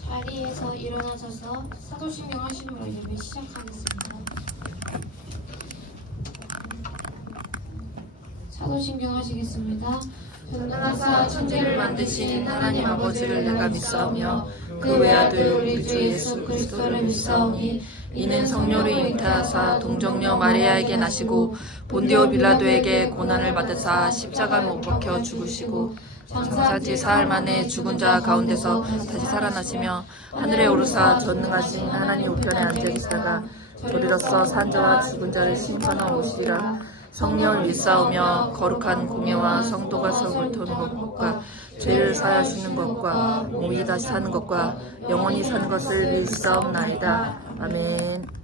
자리에서 일어나셔서 사도신경 하심으로 예배 시작하겠습니다. 사도신경 하시겠습니다. 전능하사 천지를 만드신 하나님 아버지를 내가 믿사오며 그 외아들 우리 주 예수 그리스도를 믿사오니 이는 성령으로 잉태하사 동정녀 마리아에게 나시고 본디오 빌라도에게 고난을 받으사 십자가 못 박혀 죽으시고 장사지 사흘 만에 죽은 자 가운데서 다시 살아나시며 하늘에 오르사 전능하신 하나님 우편에 앉아 계시다가 도리로서 산 자와 죽은 자를 심판하러 오시리라. 성령을 믿사오며 거룩한 공예와 성도가 성을 터는 것과 죄를 사하시는 것과 몸이 다시 사는 것과 영원히 사는 것을 믿사옵나이다. 아멘.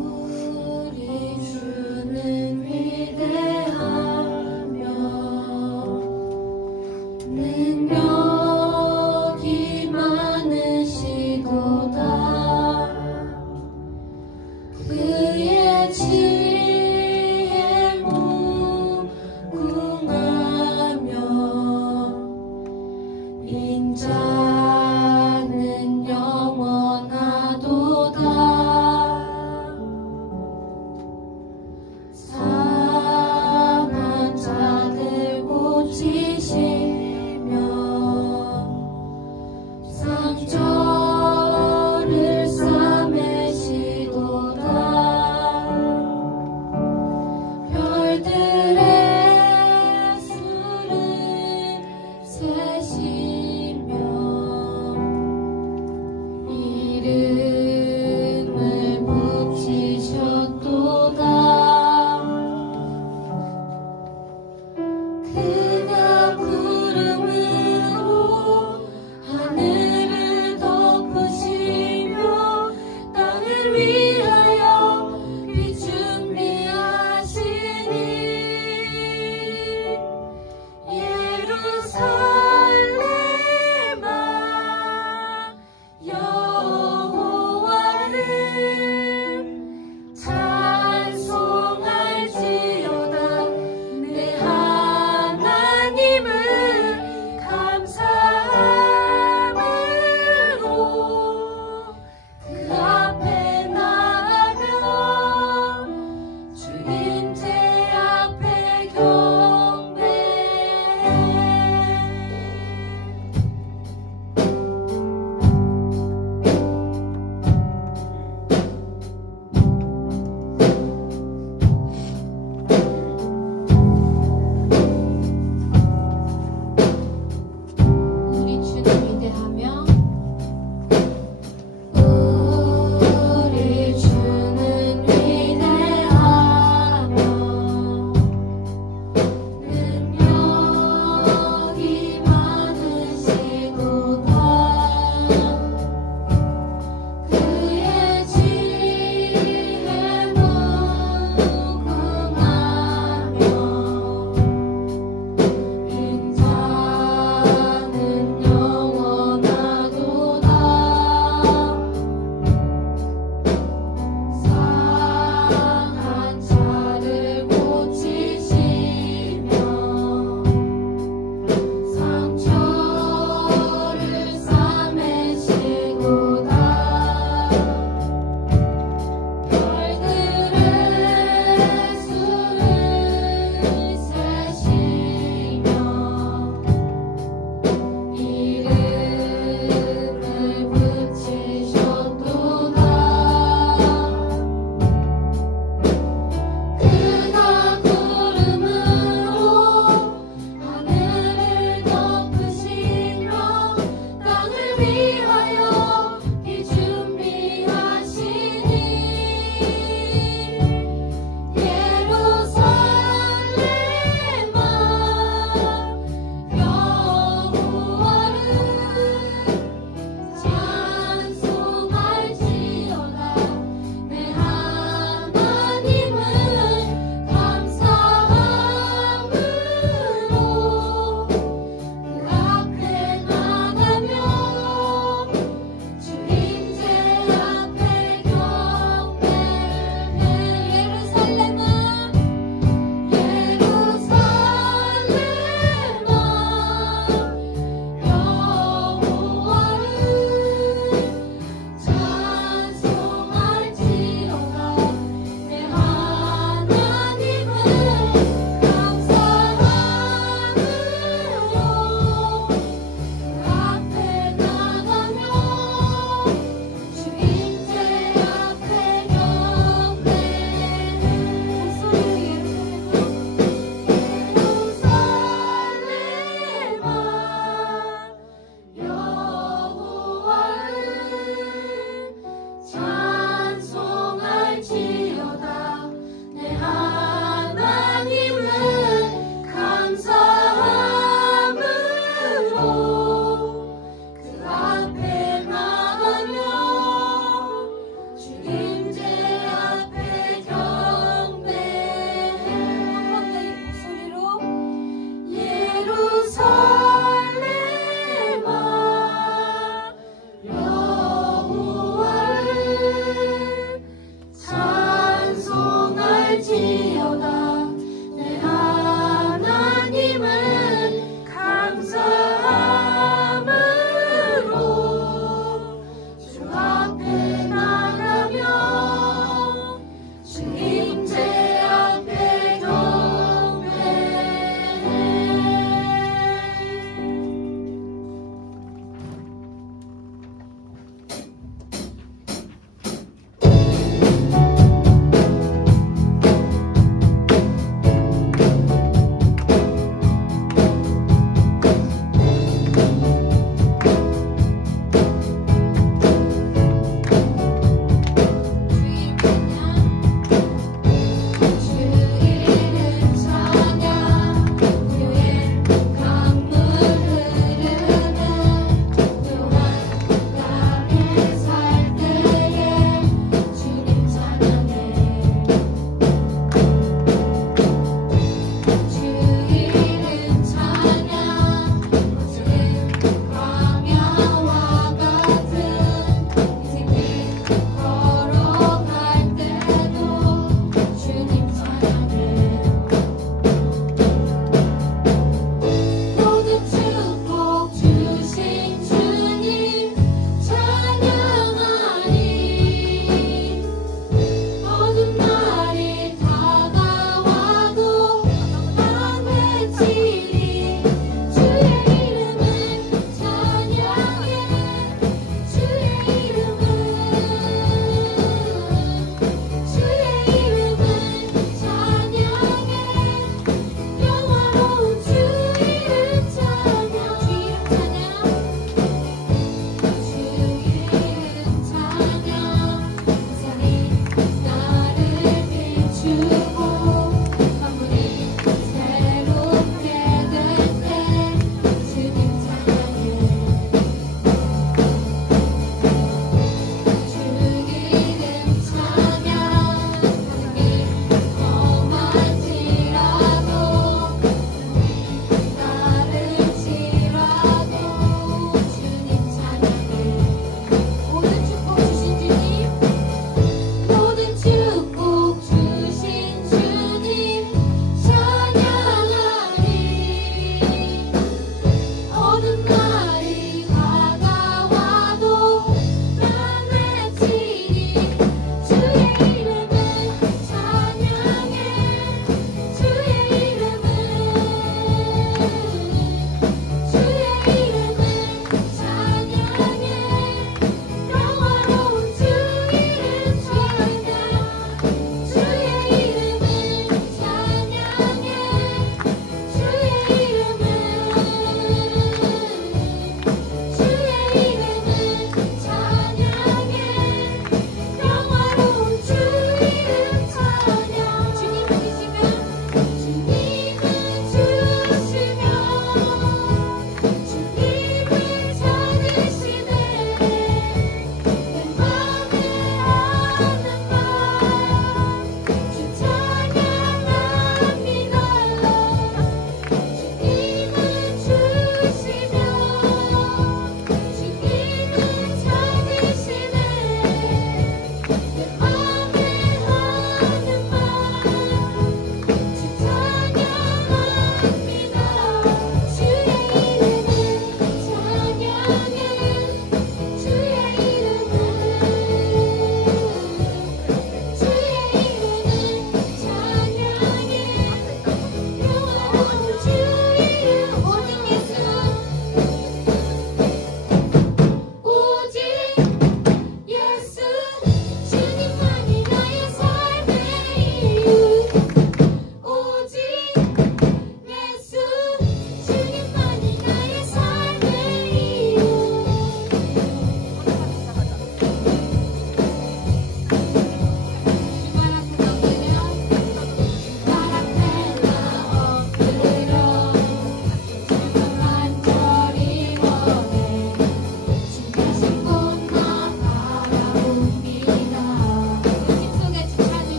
우리 주는 위대하시니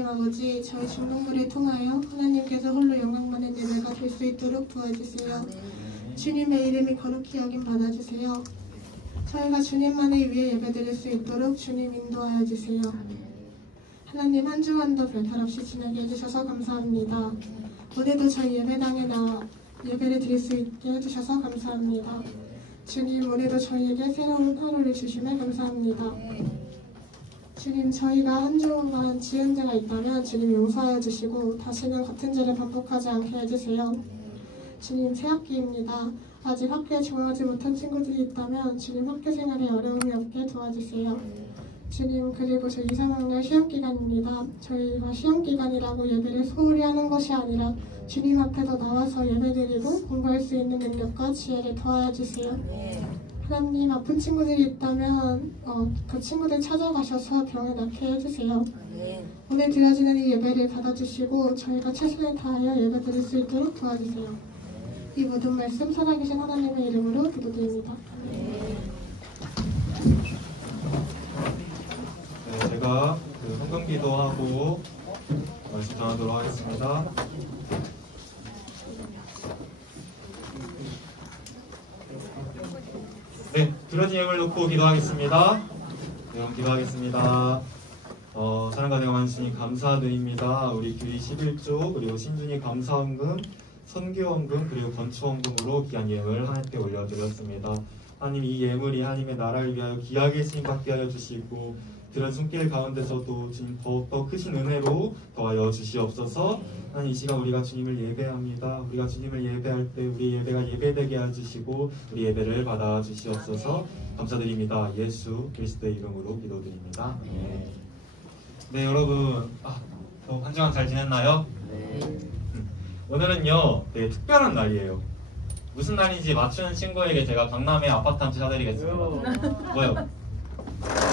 하나님 아버지, 저희 중동부를 통하여 하나님께서 홀로 영광받는 예배가 될 수 있도록 도와주세요. 주님의 이름이 거룩히 여김 받아주세요. 저희가 주님만을 위해 예배드릴 수 있도록 주님 인도하여 주세요. 하나님, 한 주간도 별탈 없이 지나게 해주셔서 감사합니다. 오늘도 저희 예배당에 예배를 드릴 수 있게 해주셔서 감사합니다. 주님, 오늘도 저희에게 새로운 하루를 주시면 감사합니다. 주님, 저희가 한 주간 지은 죄가 있다면 주님 용서하여 주시고 다시는 같은 죄를 반복하지 않게 해주세요. 주님, 새학기입니다. 아직 학교에 적응하지 못한 친구들이 있다면 주님 학교 생활에 어려움이 없게 도와주세요. 주님, 그리고 저희 2, 3학년 시험기간입니다. 저희가 시험기간이라고 예배를 소홀히 하는 것이 아니라 주님 앞에서 나와서 예배드리고 공부할 수 있는 능력과 지혜를 더하여 주세요. 하나님, 아픈 친구들이 있다면 그 친구들 찾아가셔서 병에 낫게 해주세요. 오늘 드려지는 이 예배를 받아주시고 저희가 최선을 다하여 예배드릴 수 있도록 도와주세요. 이 모든 말씀 살아계신 하나님의 이름으로 기도드립니다. 제가 헌금 기도하고 말씀 전하도록 하겠습니다. 네, 드려진 예물 놓고 기도하겠습니다. 네, 기도하겠습니다. 사랑과 대왕한 주님 감사드립니다. 우리 교회 11조 그리고 신준이 감사헌금, 선교헌금 그리고 건축헌금으로 귀한 예물을 하나님께 올려드렸습니다. 하나님, 이 예물이 하나님의 나라를 위하여 귀하게 쓰임받게 하여 주시고 그런 손길 가운데서도 주님 더욱더 크신 은혜로 더하여 주시옵소서. 하나님, 이 시간 우리가 주님을 예배합니다. 우리가 주님을 예배할 때 우리 예배가 예배되게 해주시고 우리 예배를 받아 주시옵소서. 감사드립니다. 예수 그리스도의 이름으로 기도드립니다. 네, 여러분, 한 주간 잘 지냈나요? 오늘은요, 되게 특별한 날이에요. 무슨 날인지 맞추는 친구에게 제가 강남에 아파트 한 채 사드리겠습니다. 뭐요?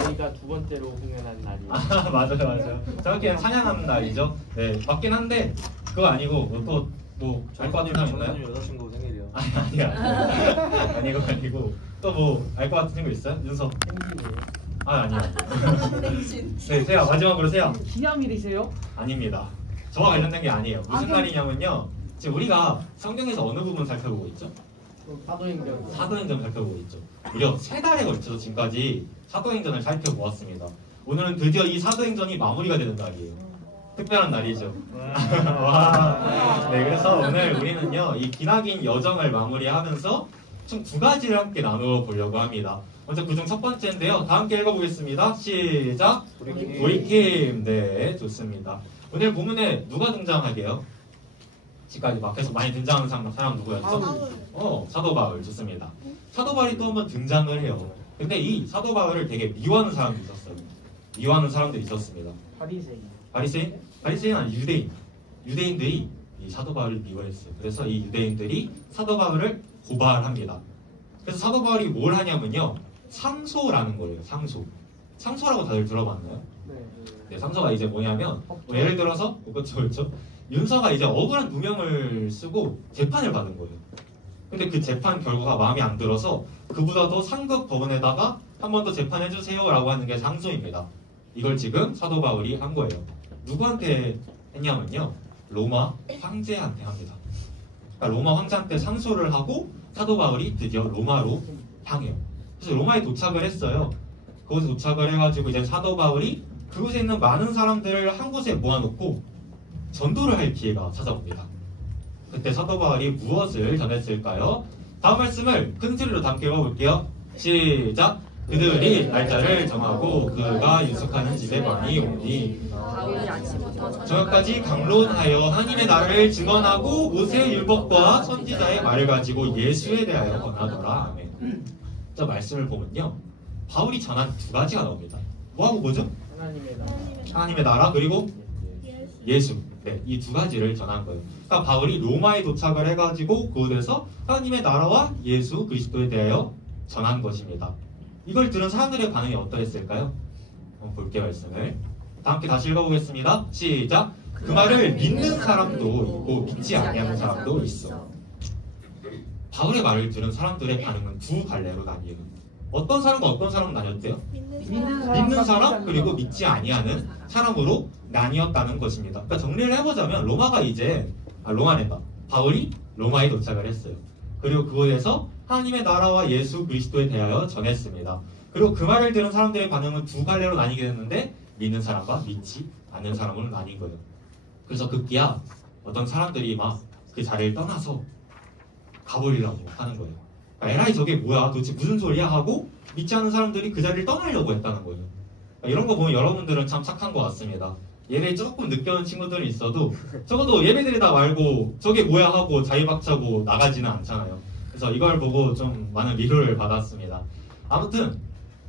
저희가 두 번째로 공연한 날이에요. 맞아요. 저렇게는 찬양하는 날이죠. 네, 맞긴 한데 그거 아니고 또 뭐 알 것 같은 사람 있나요? 여자친구 생일이요. 아니고 또 뭐 알 것 같은 친구 있어요? 윤서? 아니요. 네, 세야, 마지막으로 세야. 기념일이세요? 아닙니다. 저와 관련된 게 아니에요. 무슨 날이냐면요, 지금 우리가 성경에서 어느 부분 살펴보고 있죠? 사도행전 살펴보고 있죠. 무려 3달에 걸쳐서 지금까지 사도행전을 살펴보았습니다. 오늘은 드디어 이 사도행전이 마무리가 되는 날이에요. 특별한 날이죠. 와. 네, 그래서 오늘 우리는요, 이 기나긴 여정을 마무리하면서 총 2가지를 함께 나누어 보려고 합니다. 먼저 그중 첫 번째인데요. 다 함께 읽어보겠습니다. 시작! 돌이킴. 네, 좋습니다. 오늘 본문에 누가 등장하게요? 지금까지 막 계속 많이 등장하는 사람 누구였죠? 사도 바울. 좋습니다. 사도 바울이 또 한번 등장을 해요. 근데 이 사도 바울을 되게 미워하는 사람도 있었어요. 미워하는 사람들이 있었습니다. 바리새인 아니 유대인. 유대인들이 이 사도 바울을 미워했어요. 그래서 이 유대인들이 사도 바울을 고발합니다. 그래서 사도 바울이 뭘 하냐면요, 상소라는 거예요. 상소라고 다들 들어봤나요? 네, 상소가 이제 뭐냐면 예를 들어서 그렇죠. 윤서가 이제 억울한 누명을 쓰고 재판을 받은 거예요. 근데 그 재판 결과가 마음에 안 들어서 그보다 더 상급 법원에다가 한 번 더 재판해주세요 라고 하는 게 상소입니다. 이걸 지금 사도 바울이 한 거예요. 누구한테 했냐면요, 로마 황제한테 합니다. 그러니까 로마 황제한테 상소를 하고 사도 바울이 드디어 로마로 향해요. 그래서 로마에 도착을 했어요. 거기서 도착을 해가지고 이제 사도 바울이 그곳에 있는 많은 사람들을 한 곳에 모아놓고 전도를 할 기회가 찾아옵니다. 그때 사도 바울이 무엇을 전했을까요? 다음 말씀을 큰 소리로 다 함께 읽어볼게요. 시작! 그들이 날짜를 정하고 그가 유숙하는 집에 많이 오니 저녁까지 강론하여 하나님의 나라를 증언하고 모세의 율법과 선지자의 말을 가지고 예수에 대하여 권하더라. 아멘. 저 말씀을 보면요, 바울이 전한 2가지가 나옵니다. 뭐하고 뭐죠? 하나님의 나라 그리고 예수. 네, 이 2가지를 전한 거예요. 그러니까 바울이 로마에 도착을 해가지고 그곳에서 하나님의 나라와 예수 그리스도에 대하여 전한 것입니다. 이걸 들은 사람들의 반응이 어떠했을까요? 한번 볼게요, 말씀을. 다 함께 다시 읽어보겠습니다. 시작! 그 말을 믿는 사람도 있고 믿지 아니하는 사람도 있어. 바울의 말을 들은 사람들의 반응은 2갈래로 나뉘어요. 어떤 사람과 어떤 사람은 나뉘었대요? 믿는 믿는 사람 그리고 믿지 아니하는 사람으로 나뉘었다는 것입니다. 그러니까 정리를 해보자면 로마랜다. 바울이 로마에 도착을 했어요. 그리고 그곳에서 하나님의 나라와 예수 그리스도에 대하여 전했습니다. 그리고 그 말을 들은 사람들의 반응은 두 갈래로 나뉘게 됐는데 믿는 사람과 믿지 않는 사람으로 나뉜 거예요. 그래서 급기야 어떤 사람들이 막 그 자리를 떠나서 가버리려고 하는 거예요. 그러니까 에라이 저게 뭐야 도대체 무슨 소리야 하고 믿지 않는 사람들이 그 자리를 떠나려고 했다는 거예요. 그러니까 이런 거 보면 여러분들은 참 착한 것 같습니다. 예배 조금 늦게 온 친구들이 있어도 적어도 예배 드리다 말고 저게 뭐야 하고 자유박차고 나가지는 않잖아요. 그래서 이걸 보고 좀 많은 위로를 받았습니다. 아무튼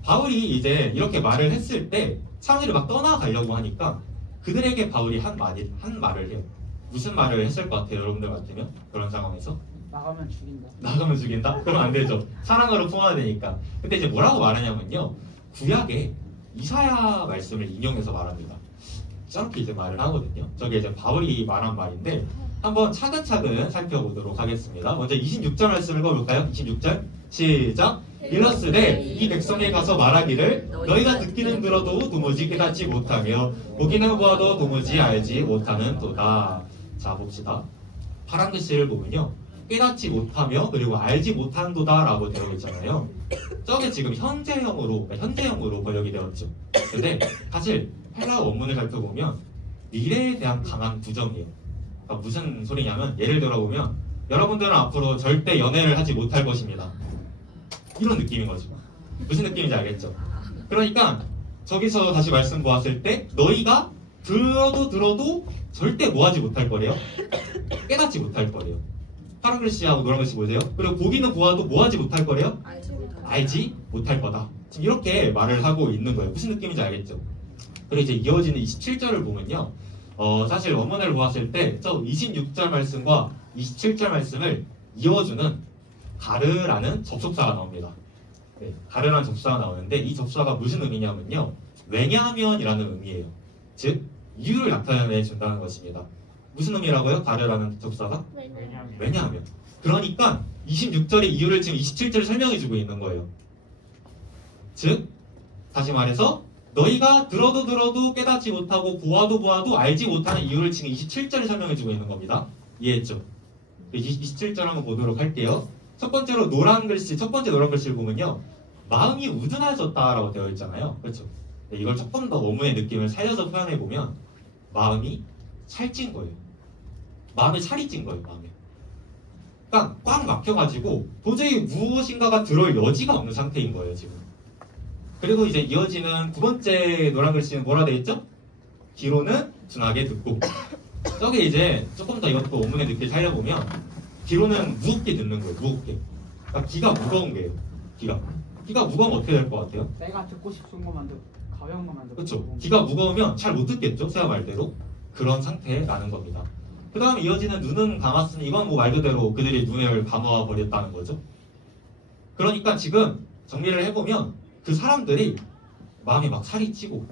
바울이 이제 이렇게 말을 했을 때 사람들이 막 떠나가려고 하니까 그들에게 바울이 한 말을 해요. 무슨 말을 했을 것 같아요? 여러분들 같으면 그런 상황에서 나가면 죽인다. 나가면 죽인다? 그럼 안 되죠. 사랑으로 품어야 되니까. 근데 이제 뭐라고 말하냐면요. 구약에 이사야 말씀을 인용해서 말합니다. 저렇게 이제 말을 하거든요. 저게 이제 바울이 말한 말인데 한번 차근차근 살펴보도록 하겠습니다. 먼저 26절 말씀 읽어볼까요? 26절 시작. 일러스되 이 백성에 가서 말하기를 너희가 듣기는 들어도 도무지 깨닫지 못하며 보기는 보아도 도무지 알지 못하는도다. 자 봅시다. 파란 글씨를 보면요. 깨닫지 못하며 그리고 알지 못한도다 라고 되어 있잖아요. 저게 지금 현재형으로 번역이 되었죠. 근데 사실 헬라어 원문을 살펴보면 미래에 대한 강한 부정이에요. 그러니까 무슨 소리냐면 예를 들어보면 여러분들은 앞으로 절대 연애를 하지 못할 것입니다. 이런 느낌인 거죠. 무슨 느낌인지 알겠죠? 그러니까 저기서 다시 말씀 보았을 때 너희가 들어도 절대 뭐하지 못할 거래요? 깨닫지 못할 거래요. 파란 글씨하고 노란 글씨 보세요. 그리고 보기는 보아도 뭐하지 못할 거래요? 알지 못할 거다. 지금 이렇게 말을 하고 있는 거예요. 무슨 느낌인지 알겠죠? 그리고 이제 이어지는 27절을 보면요. 사실 원문을 보았을 때 저 26절 말씀과 27절 말씀을 이어주는 가르라는 접속사가 나옵니다. 네, 가르라는 접속사가 나오는데 이 접속사가 무슨 의미냐면요. 왜냐하면이라는 의미예요. 즉 이유를 나타내 준다는 것입니다. 무슨 의미라고요? 가르라는 접속사가? 왜냐하면. 그러니까 26절의 이유를 지금 27절에 설명해 주고 있는 거예요. 즉 다시 말해서 너희가 들어도 깨닫지 못하고 보아도 알지 못하는 이유를 지금 27절에 설명해 주고 있는 겁니다. 이해했죠? 27절 한번 보도록 할게요. 첫 번째 노란 글씨를 보면요. 마음이 우둔해졌다라고 되어 있잖아요. 그렇죠? 이걸 조금 더 원문의 느낌을 살려서 표현해 보면 마음이 살찐 거예요. 마음에 살이 찐 거예요. 마음에. 그러니까 꽉 막혀가지고 도저히 무엇인가가 들어올 여지가 없는 상태인 거예요. 지금. 그리고 이제 이어지는 두 번째 노란 글씨는 뭐라 되어 있죠? 귀로는 둔하게 듣고. 저게 이제 조금 더 이것도 원문의 느낌을 살려보면 귀로는 무겁게 듣는 거예요. 무겁게. 그러니까 귀가 무거운 거예요. 귀가 무거우면 어떻게 될 것 같아요? 내가 듣고 싶은 것만 듣고 가벼운 것만 듣고. 그렇죠. 귀가 무거우면 잘 못 듣겠죠. 세아 말대로. 그런 상태라는 겁니다. 그 다음에 이어지는 눈은 감았으니 이건 뭐 말 그대로 그들이 눈을 감아 버렸다는 거죠. 그러니까 지금 정리를 해보면 그 사람들이 마음이 막 살이 찌고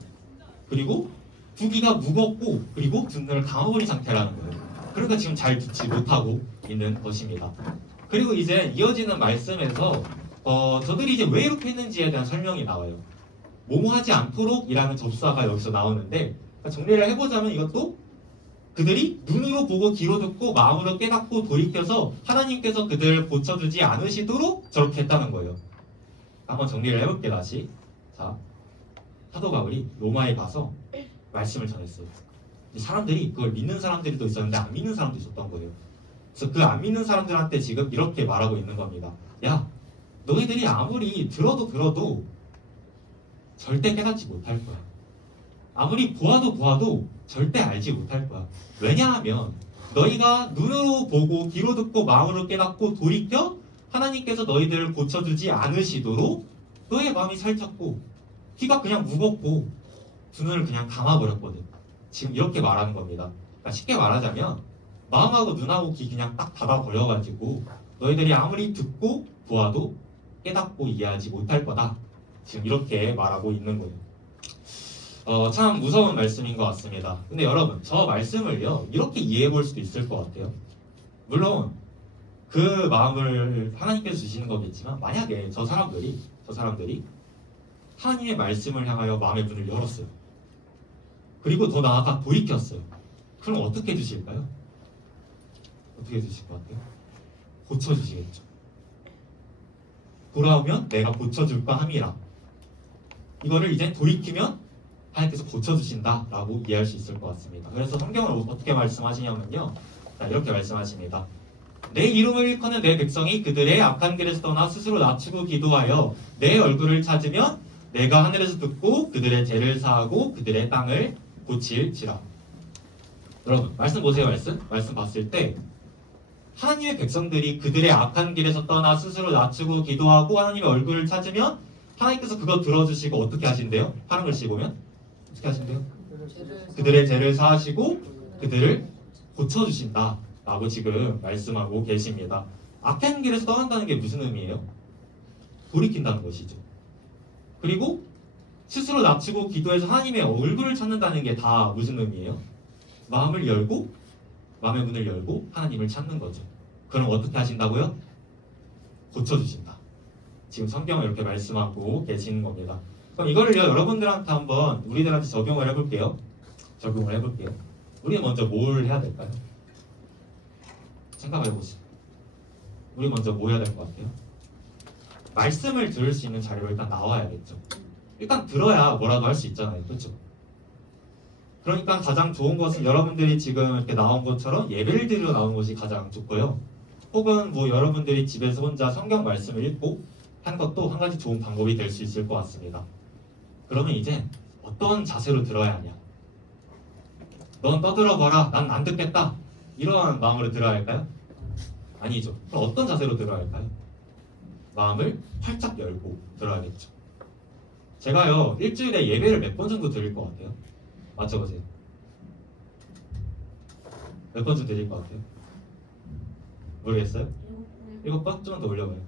그리고 두 귀가 무겁고 그리고 두 눈을 감아버린 상태라는 거예요. 그러니까 지금 잘 듣지 못하고 있는 것입니다. 그리고 이제 이어지는 말씀에서 저들이 이제 왜 이렇게 했는지에 대한 설명이 나와요. 뭐뭐하지 않도록 이라는 접사가 여기서 나오는데 정리를 해보자면 이것도 그들이 눈으로 보고 귀로 듣고 마음으로 깨닫고 돌이켜서 하나님께서 그들을 고쳐주지 않으시도록 저렇게 했다는 거예요. 한번 정리를 해볼게요. 다시. 자, 사도 바울이 로마에 가서 말씀을 전했어요. 사람들이 그걸 믿는 사람들이 또 있었는데 안 믿는 사람도 있었던 거예요. 그래서 그 안 믿는 사람들한테 지금 이렇게 말하고 있는 겁니다. 야, 너희들이 아무리 들어도 절대 깨닫지 못할 거야. 아무리 보아도 절대 알지 못할 거야. 왜냐하면 너희가 눈으로 보고 귀로 듣고 마음으로 깨닫고 돌이켜 하나님께서 너희들을 고쳐주지 않으시도록 너희의 마음이 살쪘고 귀가 그냥 무겁고 두 눈을 그냥 감아버렸거든. 지금 이렇게 말하는 겁니다. 그러니까 쉽게 말하자면 마음하고 눈하고 귀 그냥 딱 닫아버려가지고 너희들이 아무리 듣고 보아도 깨닫고 이해하지 못할 거다. 지금 이렇게 말하고 있는 거예요. 참 무서운 말씀인 것 같습니다. 근데 여러분 저 말씀을요 이렇게 이해해 볼 수도 있을 것 같아요. 물론 그 마음을 하나님께서 주시는 거겠지만 만약에 저 사람들이 저 사람들이 하나님의 말씀을 향하여 마음의 문을 열었어요. 그리고 더 나아가 돌이켰어요. 그럼 어떻게 해주실까요? 어떻게 해주실 것 같아요? 고쳐주시겠죠. 돌아오면 내가 고쳐줄까 함이라. 이거를 이제 돌이키면 하나님께서 고쳐주신다라고 이해할 수 있을 것 같습니다. 그래서 성경을 어떻게 말씀하시냐면요. 자, 이렇게 말씀하십니다. 내 이름을 일컫는 내 백성이 그들의 악한 길에서 떠나 스스로 낮추고 기도하여 내 얼굴을 찾으면 내가 하늘에서 듣고 그들의 죄를 사하고 그들의 땅을 고칠지라. 여러분 말씀 보세요. 말씀 봤을 때 하나님의 백성들이 그들의 악한 길에서 떠나 스스로 낮추고 기도하고 하나님의 얼굴을 찾으면 하나님께서 그거 들어주시고 어떻게 하신대요? 파란 글씨 보면 어떻게 하신대요? 그들의 죄를 사하시고 그들을 고쳐주신다 라고 지금 말씀하고 계십니다. 악한 길에서 떠난다는 게 무슨 의미예요? 돌이킨다는 것이죠. 그리고 스스로 낮추고 기도해서 하나님의 얼굴을 찾는다는 게 다 무슨 의미예요? 마음을 열고 마음의 문을 열고 하나님을 찾는 거죠. 그럼 어떻게 하신다고요? 고쳐주신다. 지금 성경을 이렇게 말씀하고 계시는 겁니다. 그럼 이거를 여러분들한테 한번 우리들한테 적용을 해볼게요. 우리 먼저 뭘 해야 될까요? 생각해보세요. 우리 먼저 뭐 해야 될 것 같아요? 말씀을 들을 수 있는 자리로 일단 나와야겠죠. 일단 들어야 뭐라도 할 수 있잖아요. 그렇죠? 그러니까 가장 좋은 것은 여러분들이 지금 이렇게 나온 것처럼 예배를 드리러 나온 것이 가장 좋고요. 혹은 뭐 여러분들이 집에서 혼자 성경 말씀을 읽고 한 것도 한 가지 좋은 방법이 될 수 있을 것 같습니다. 그러면 이제 어떤 자세로 들어야 하냐? 넌 떠들어봐라. 난 안 듣겠다. 이러한 마음으로 들어야 할까요? 아니죠. 그럼 어떤 자세로 들어야 할까요? 마음을 활짝 열고 들어야겠죠. 제가요 일주일에 예배를 몇 번 정도 드릴 것 같아요? 맞춰보세요. 몇 번 정도 드릴 것 같아요? 모르겠어요? 7번? 좀 더 올려봐요.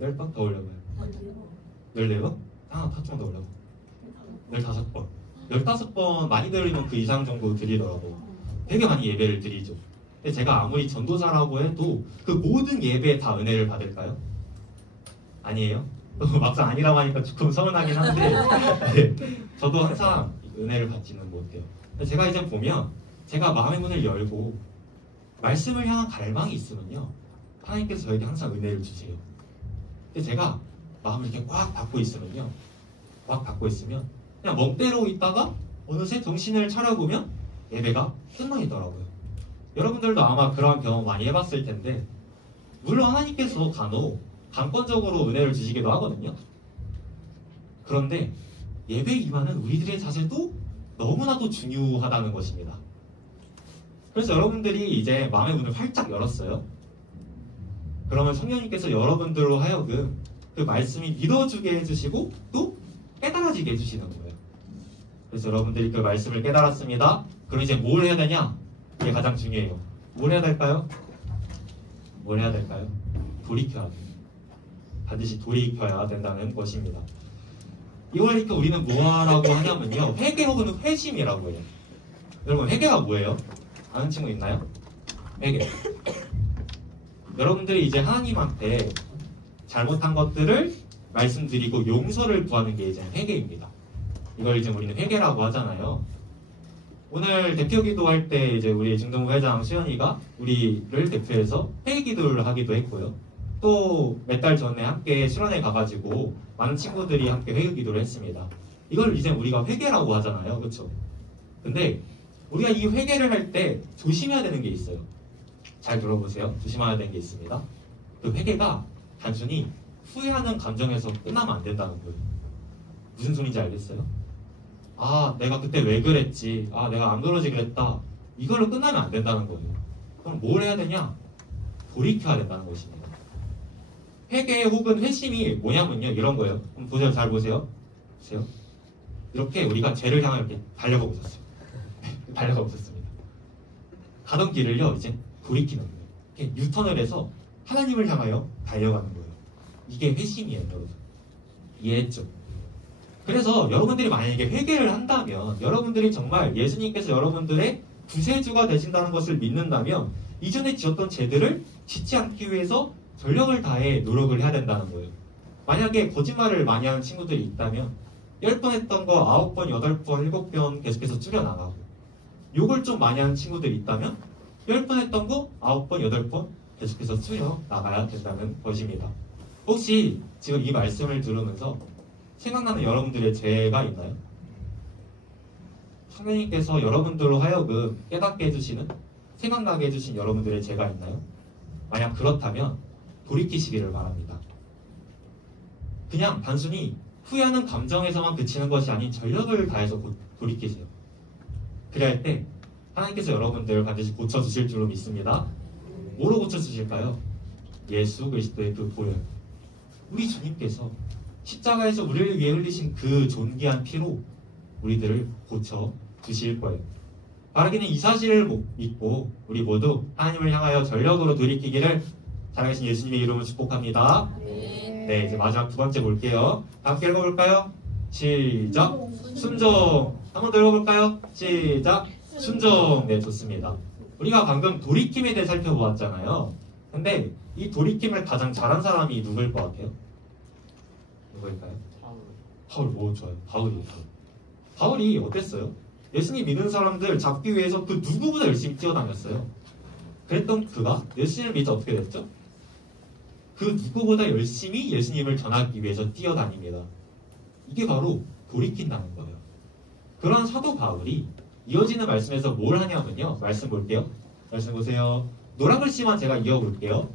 10번? 더 올려봐요. 14번? 조금 더 올려봐요. 15번. 15번 많이 드리면 그 이상 정도 드리더라고요. 되게 많이 예배를 드리죠. 근데 제가 아무리 전도사라고 해도 그 모든 예배에 다 은혜를 받을까요? 아니에요? 막상 아니라고 하니까 조금 서운하긴 한데 네, 저도 항상 은혜를 받지는 못해요. 제가 이제 보면 제가 마음의 문을 열고 말씀을 향한 갈망이 있으면요 하나님께서 저에게 항상 은혜를 주세요. 근데 제가 마음을 이렇게 꽉 닫고 있으면 그냥 멍때로 있다가 어느새 정신을 차려보면 예배가 끝나 있더라고요. 여러분들도 아마 그런 경험 많이 해봤을 텐데 물론 하나님께서 간혹 강권적으로 은혜를 주시기도 하거든요. 그런데 예배에 임하는 우리들의 자세도 너무나도 중요하다는 것입니다. 그래서 여러분들이 이제 마음의 문을 활짝 열었어요. 그러면 성령님께서 여러분들로 하여금 그 말씀이 믿어주게 해주시고 또 깨달아지게 해주시는 거예요. 그래서 여러분들이 그 말씀을 깨달았습니다. 그럼 이제 뭘 해야 되냐? 이게 가장 중요해요. 뭘 해야 될까요? 돌이켜야 돼요. 반드시 돌이켜야 된다는 것입니다. 이거니까 우리는 뭐라고 하냐면요 회개 혹은 회심이라고 해요. 여러분 회개가 뭐예요? 아는 친구 있나요? 회개. 여러분들이 이제 하나님한테 잘못한 것들을 말씀드리고 용서를 구하는 게 이제 회개입니다. 이걸 이제 우리는 회개라고 하잖아요. 오늘 대표 기도할 때 이제 우리 중동부 회장 수연이가 우리를 대표해서 회개 기도를 하기도 했고요. 또 몇 달 전에 함께 수련회 가가지고 많은 친구들이 함께 회개 기도를 했습니다. 이걸 이제 우리가 회개라고 하잖아요. 그렇죠? 근데 우리가 이 회개를 할 때 조심해야 되는 게 있어요. 잘 들어보세요. 조심해야 되는 게 있습니다. 그 회개가 단순히 후회하는 감정에서 끝나면 안 된다는 거예요. 무슨 소리인지 알겠어요? 아, 내가 그때 왜 그랬지? 아, 내가 안 그러지 그랬다. 이걸로 끝나면 안 된다는 거예요. 그럼 뭘 해야 되냐? 돌이켜야 된다는 것입니다. 회개 혹은 회심이 뭐냐면요. 이런 거예요. 한번 보세요. 잘 보세요. 보세요. 이렇게 우리가 죄를 향해 이렇게 달려가고 있었어요. 달려가고 있었습니다. 가던 길을요. 이제 돌이키는 거예요. 이렇게 유턴을 해서 하나님을 향하여 달려가는 거예요. 이게 회심이에요. 여러분. 이해했죠? 그래서 여러분들이 만약에 회개를 한다면 여러분들이 정말 예수님께서 여러분들의 구세주가 되신다는 것을 믿는다면 이전에 지었던 죄들을 짓지 않기 위해서 전력을 다해 노력을 해야 된다는 거예요. 만약에 거짓말을 많이 하는 친구들이 있다면 10번 했던 거 9번, 8번, 7번 계속해서 줄여나가고 욕을 좀 많이 하는 친구들이 있다면 10번 했던 거 9번, 8번 계속해서 줄여나가야 된다는 것입니다. 혹시 지금 이 말씀을 들으면서 생각나는 여러분들의 죄가 있나요? 성령님께서 여러분들로 하여금 깨닫게 해주시는, 생각나게 해주신 여러분들의 죄가 있나요? 만약 그렇다면 돌이키시기를 바랍니다. 그냥 단순히 후회하는 감정에서만 그치는 것이 아닌 전력을 다해서 돌이키세요. 그래야 할 때 하나님께서 여러분들을 반드시 고쳐주실 줄로 믿습니다. 뭐로 고쳐주실까요? 예수 그리스도의 그 보혈. 우리 주님께서 십자가에서 우리를 위해 흘리신 그 존귀한 피로 우리들을 고쳐주실 거예요. 바라기는 이 사실을 믿고 우리 모두 하나님을 향하여 전력으로 돌이키기를 살아계신 예수님의 이름으로 축복합니다. 네, 이제 마지막 두 번째 볼게요. 함께 읽어볼까요? 시작! 순종! 한번 더 읽어볼까요? 시작! 순종! 네, 좋습니다. 우리가 방금 돌이킴에 대해 살펴보았잖아요. 근데 이 돌이킴을 가장 잘한 사람이 누구일 것 같아요? 누구일까요? 바울. 뭐 좋아요. 바울이요. 바울이 어땠어요? 예수님 믿는 사람들 잡기 위해서 그 누구보다 열심히 뛰어다녔어요. 그랬던 그가 예수님을 믿어 어떻게 됐죠? 그 누구보다 열심히 예수님을 전하기 위해서 뛰어다닙니다. 이게 바로 돌이킨다는 거예요. 그러한 사도 바울이 이어지는 말씀에서 뭘 하냐면요. 말씀 볼게요. 말씀 보세요. 노란 글씨만 제가 이어볼게요.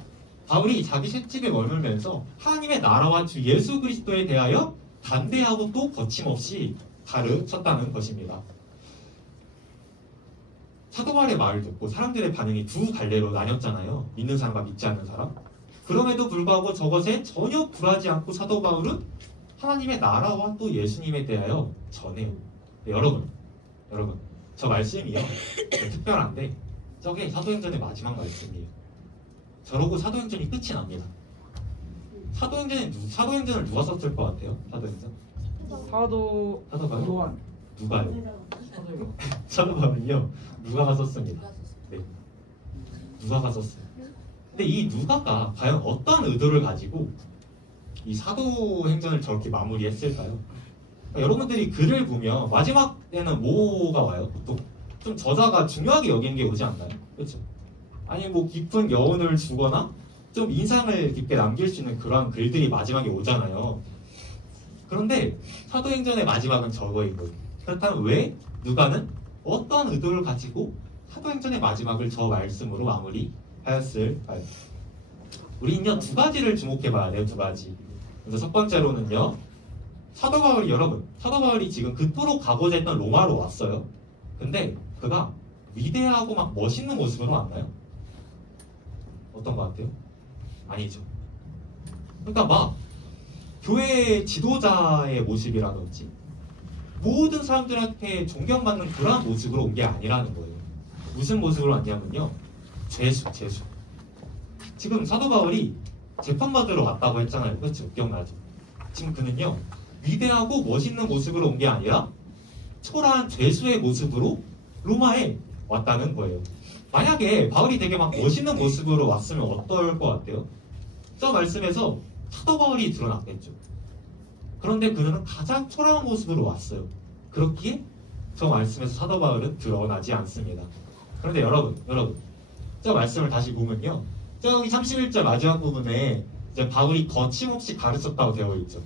바울이 자기 채찍에 머물면서 하나님의 나라와 주 예수 그리스도에 대하여 담대하고 또 거침없이 가르쳤다는 것입니다. 사도 바울의 말을 듣고 사람들의 반응이 두 갈래로 나뉘었잖아요. 믿는 사람과 믿지 않는 사람. 그럼에도 불구하고 저것에 전혀 굴하지 않고 사도 바울은 하나님의 나라와 또 예수님에 대하여 전해요. 네, 여러분 저 말씀이요. 특별한데 저게 사도행전의 마지막 말씀이에요. 저러고 사도행전이 끝이 납니다. 사도행전을 누가 썼을 것 같아요? 사도행전? 사도 바울? 누가요? 사도 사도 바울은요. 누가가 썼습니다. 네. 누가가 썼어요. 근데 이 누가가 과연 어떤 의도를 가지고 이 사도행전을 저렇게 마무리했을까요? 그러니까 여러분들이 글을 보면 마지막에는 뭐가 와요? 보통 좀 저자가 중요하게 여기는 게 오지 않나요? 그렇죠? 아니 뭐 깊은 여운을 주거나 좀 인상을 깊게 남길 수 있는 그러한 글들이 마지막에 오잖아요. 그런데 사도행전의 마지막은 저거인 거예요. 그렇다면 왜 누가는 어떤 의도를 가지고 사도행전의 마지막을 저 말씀으로 마무리하였을까요? 우리는요 두 가지를 주목해 봐야 돼요. 두 가지. 그래서 첫 번째로는요 사도 바울이 지금 그토록 가고자 했던 로마로 왔어요. 근데 그가 위대하고 막 멋있는 모습으로 왔나요? 어떤 것 같아요? 아니죠. 그러니까 막 교회 지도자의 모습이라든지 모든 사람들한테 존경받는 그러한 모습으로 온 게 아니라는 거예요. 무슨 모습으로 왔냐면요. 죄수. 지금 사도 바울이 재판받으러 왔다고 했잖아요. 그렇죠? 기억나죠? 지금 그는요. 위대하고 멋있는 모습으로 온 게 아니라 초라한 죄수의 모습으로 로마에 왔다는 거예요. 만약에 바울이 되게 막 멋있는 모습으로 왔으면 어떨 것 같아요? 저 말씀에서 사도 바울이 드러났겠죠. 그런데 그는 가장 초라한 모습으로 왔어요. 그렇기에 저 말씀에서 사도 바울은 드러나지 않습니다. 그런데 여러분 저 말씀을 다시 보면요. 저기 31절 마지막 부분에 이제 바울이 거침없이 가르쳤다고 되어 있죠.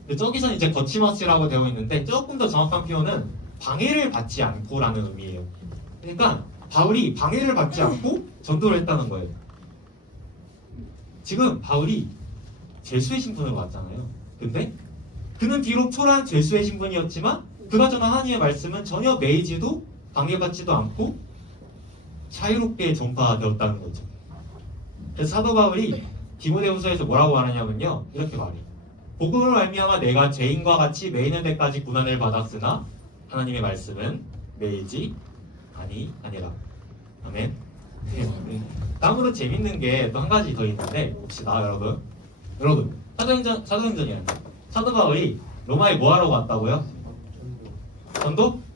근데 저기서는 이제 거침없이라고 되어 있는데 조금 더 정확한 표현은 방해를 받지 않고라는 의미예요. 그러니까 바울이 방해를 받지 않고 전도를 했다는 거예요. 지금 바울이 죄수의 신분으로 왔잖아요. 근데 그는 비록 초라한 죄수의 신분이었지만 그가 전한 하나님의 말씀은 전혀 매이지도 방해받지도 않고 자유롭게 전파되었다는 거죠. 그래서 사도 바울이 디모데후서에서 뭐라고 말하냐면요. 이렇게 말해요. 복음을 말미암아 내가 죄인과 같이 매이는 데까지 고난을 받았으나 하나님의 말씀은 매이지 아니라. 아멘. 다음으로 재밌는 게 또 한 가지 더 있는데 봅시다 여러분 사도행전이에요. 사도 바울이 로마에 뭐 하러 갔다고요?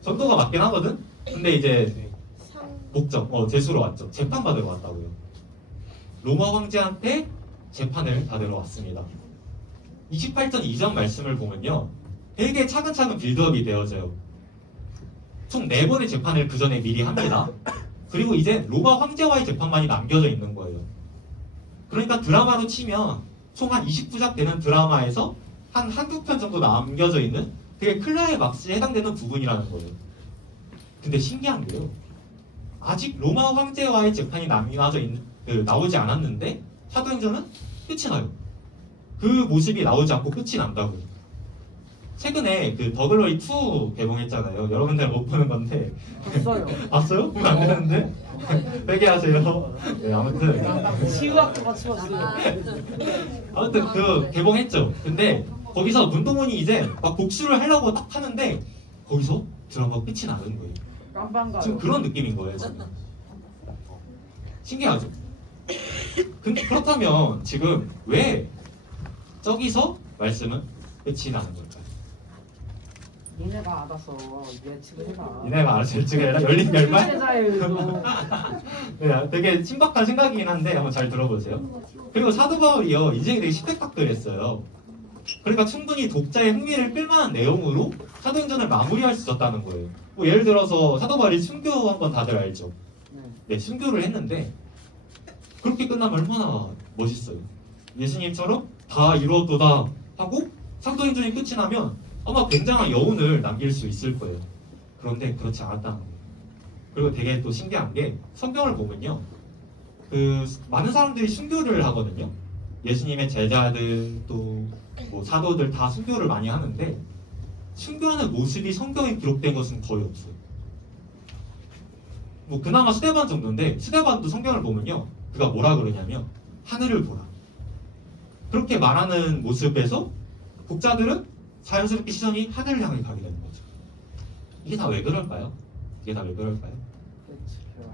전도가 맞긴 하거든? 근데 이제 목적, 재수로 왔죠. 재판받으러 왔다고요. 로마 황제한테 재판을 받으러 왔습니다. 28전 이전 말씀을 보면요. 되게 차근차근 빌드업이 되어져요. 총 4번의 재판을 그 전에 미리 합니다. 그리고 이제 로마 황제와의 재판만이 남겨져 있는 거예요. 그러니까 드라마로 치면 총 한 20부작 되는 드라마에서 한두 편 정도 남겨져 있는 되게 클라이막스에 해당되는 부분이라는 거예요. 근데 신기한 게요. 아직 로마 황제와의 재판이 나오지 않았는데 사도행전은 끝이 나요. 그 모습이 나오지 않고 끝이 난다고요. 최근에 그 더글로리 2 개봉했잖아요. 여러분들 못 보는 건데 봤어요. 봤어요? 보면 안 되는데 회개하세요. 네, 아무튼 시우학도 같이 봤어요. 아무튼 그 개봉했죠. 근데 거기서 문동원이 이제 막 복수를 하려고 딱 하는데 거기서 드라마가 끝이 나는 거예요. 깜빵가요. 지금 그런 느낌인 거예요. 지금. 신기하죠? 근데 그렇다면 지금 왜 저기서 말씀은 끝이 나는 걸까요? 니네가 알아서 예측을 해봐. 니네가 알아서 예측을 해라? 열린 결말? 세자일도 네, 되게 신박한 생각이긴 한데 한번 잘 들어보세요. 그리고 사도 바울이요 인생이 되게 시끌시끌했어요. 그러니까 충분히 독자의 흥미를 끌만한 내용으로 사도행전을 마무리할 수 있었다는 거예요. 뭐 예를 들어서 사도 바울이 순교한 건 다들 알죠. 네, 순교를 했는데 그렇게 끝나면 얼마나 멋있어요. 예수님처럼 다 이루었도다 하고 사도행전이 끝이 나면 아마 굉장한 여운을 남길 수 있을 거예요. 그런데 그렇지 않았다는 거예요. 그리고 되게 또 신기한 게 성경을 보면요. 그 많은 사람들이 순교를 하거든요. 예수님의 제자들 또 뭐 사도들 다 순교를 많이 하는데 순교하는 모습이 성경에 기록된 것은 거의 없어요. 뭐 그나마 스데반 정도인데 스데반도 성경을 보면요. 그가 뭐라 그러냐면 하늘을 보라. 그렇게 말하는 모습에서 독자들은 자연스럽게 시선이 하늘을 향해 가게 되는 거죠. 이게 다 왜 그럴까요? 이게 다 왜 그럴까요?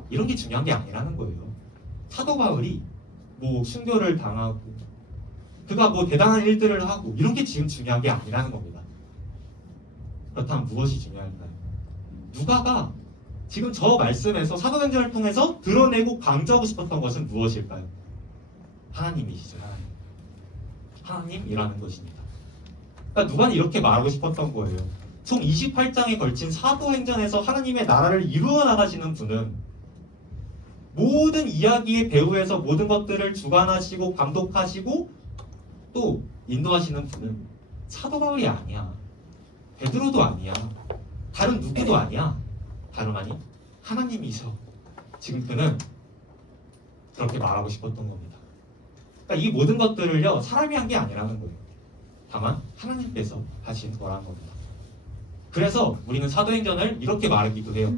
이런 게 중요한 게 아니라는 거예요. 사도 바울이 뭐 순교를 당하고 그가 뭐 대단한 일들을 하고 이런 게 지금 중요한 게 아니라는 겁니다. 그렇다면 무엇이 중요할까요? 누가가 지금 저 말씀에서 사도행전을 통해서 드러내고 강조하고 싶었던 것은 무엇일까요? 하나님이시죠. 하나님이라는 것입니다. 그러니까 누가는 이렇게 말하고 싶었던 거예요. 총 28장에 걸친 사도행전에서 하나님의 나라를 이루어 나가시는 분은 모든 이야기의 배후에서 모든 것들을 주관하시고 감독하시고 또 인도하시는 분은 사도 바울이 아니야. 베드로도 아니야. 다른 누구도 아니야. 다름 아닌 하나님이셔. 지금 그는 그렇게 말하고 싶었던 겁니다. 그러니까 이 모든 것들을요 사람이 한 게 아니라는 거예요. 다만 하나님께서 하신 거라는 겁니다. 그래서 우리는 사도행전을 이렇게 말하기도 해요.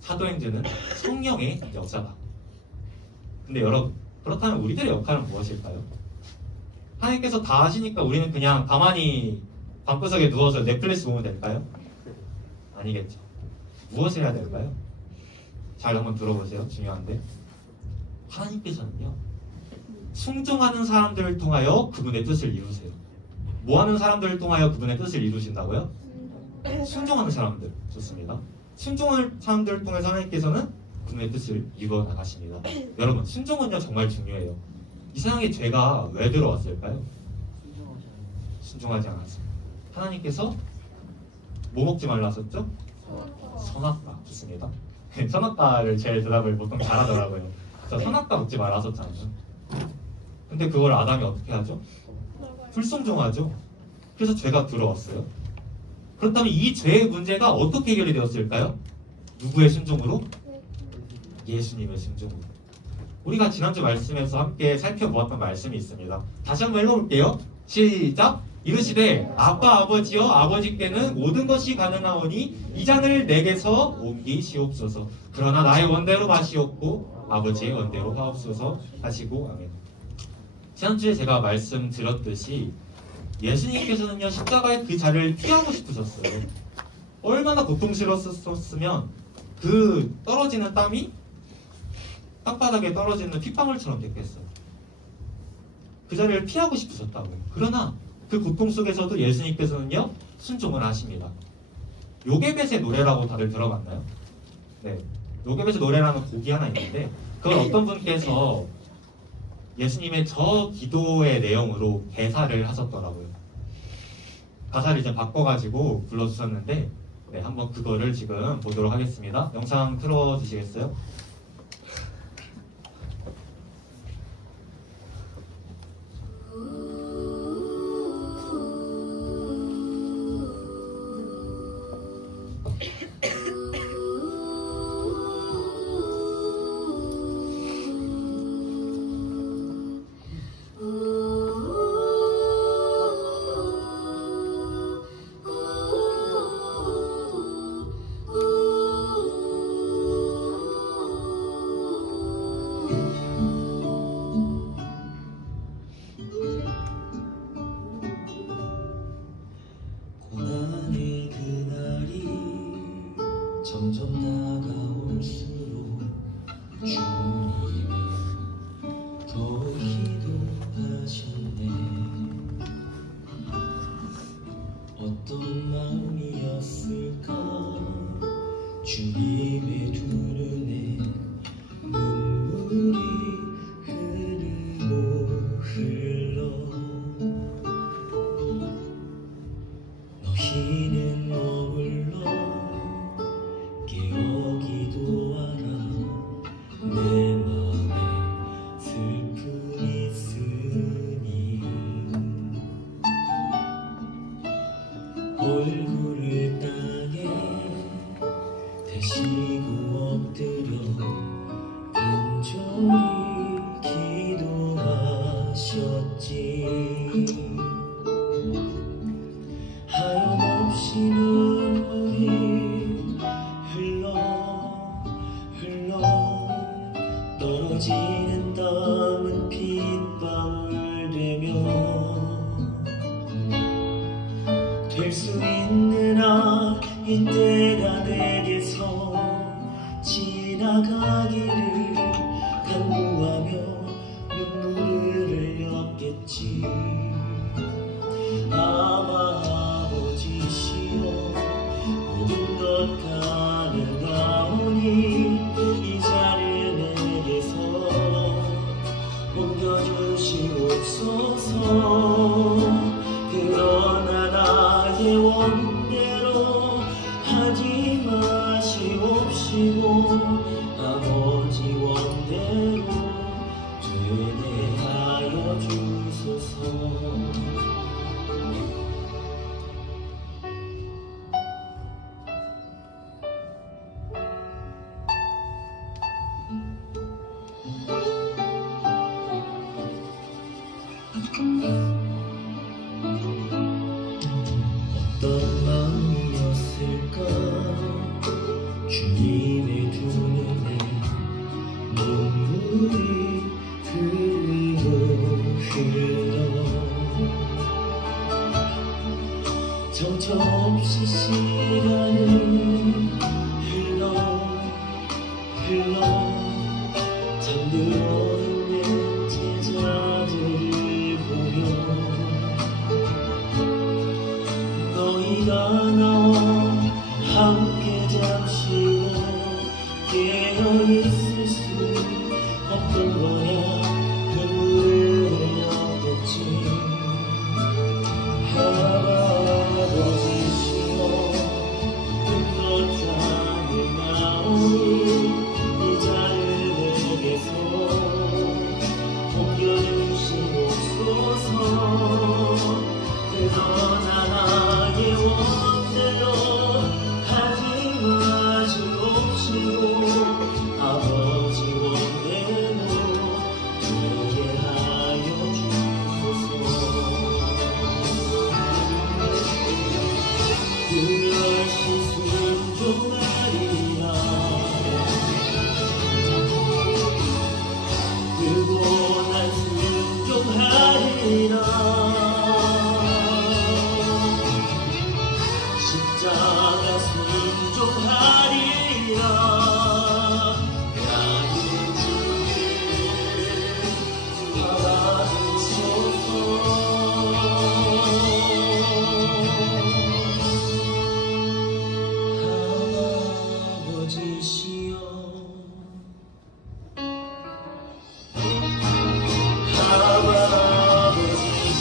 사도행전은 성령의 역사다. 근데 여러분 그렇다면 우리들의 역할은 무엇일까요? 하나님께서 다 하시니까 우리는 그냥 가만히 방구석에 누워서 넷플릭스 보면 될까요? 아니겠죠. 무엇을 해야 될까요? 잘 한번 들어보세요. 중요한데 하나님께서는요 순종하는 사람들을 통하여 그분의 뜻을 이루세요. 뭐하는 사람들을 통하여 그분의 뜻을 이루신다고요? 순종하는 사람들. 좋습니다. 순종하는 사람들을 통해서 하나님께서는 그분의 뜻을 이루어 나가십니다. 여러분 순종은요 정말 중요해요. 이 세상에 죄가 왜 들어왔을까요? 순종하지 않았습니다. 하나님께서 뭐 먹지 말라 하셨죠? 선악과. 좋습니다. 선악과를 제 대답을 보통 잘하더라고요. 저 선악과 먹지 말라 하셨잖아요. 근데 그걸 아담이 어떻게 하죠? 불순종하죠. 그래서 죄가 들어왔어요. 그렇다면 이 죄의 문제가 어떻게 해결이 되었을까요? 누구의 순종으로? 예수님의 순종으로. 우리가 지난주 말씀에서 함께 살펴보았던 말씀이 있습니다. 다시 한번 읽어볼게요. 시작! 이르시되 아빠 아버지여 아버지께는 모든 것이 가능하오니 이 잔을 내게서 옮기시옵소서. 그러나 나의 원대로 마시옵고 아버지의 원대로 하옵소서 하시고 아멘. 지난주에 제가 말씀드렸듯이 예수님께서는요 십자가의 그 자리를 피하고 싶으셨어요. 얼마나 고통스러웠으면 그 떨어지는 땀이 땅바닥에 떨어지는 핏방울처럼 됐겠어요. 그 자리를 피하고 싶으셨다고요. 그러나 그 고통 속에서도 예수님께서는요 순종을 하십니다. 요게벳의 노래라고 다들 들어봤나요? 네, 요게벳의 노래라는 곡이 하나 있는데 그걸 어떤 분께서 예수님의 저 기도의 내용으로 개사를 하셨더라고요. 가사를 이제 바꿔가지고 불러주셨는데 네, 한번 그거를 지금 보도록 하겠습니다. 영상 틀어주시겠어요? 고난의 그날이 점점 다가올수록 주님이 더 기도하셨네. 어떤 마음이었을까. 주님의 두 눈에 눈물이 흐르고 흘러. 너희는 머물러 깨어 기도하라. 내 맘에 슬픔이 있으니 얼굴을 땅에 대시고 엎드려 간절히 기도하셨지. 하염없이 눈물이 흘러 떨어지는 땀은 핏방울 되며 될 수 있는 한 이때가 내게서 지나가기를 간구하며 눈물을 흘렸겠지. 아버지시여 모든 것 가능하오니 이 자를 내게서 옮겨주시옵소서. 그러나 나의 원대로 하지 마시옵시고 아버지 원대로 되게 하여 주소서. 어떤 마음이었을까. 주님의 두 눈에 눈물이 흘러 정처없이 시간은 흘러 잠들어있는 내 제자들을 보며 너희가 나와 함께 잠시고 깨어있을 수 없던 거야. 눈물을 흘렸겠지. 아버지시여 모든 것 가능하오니 이 자를 내게서 옮겨주시옵소서. 그러나 나의 원대로 하지 마시옵시고 아버지 원대로 되게 하여 주소서. 그것이 순종하리라. 그고 난 순종하리라. 십자가 순종하리라. 나의 주를 받아주소서. 아버지시여 아버지시여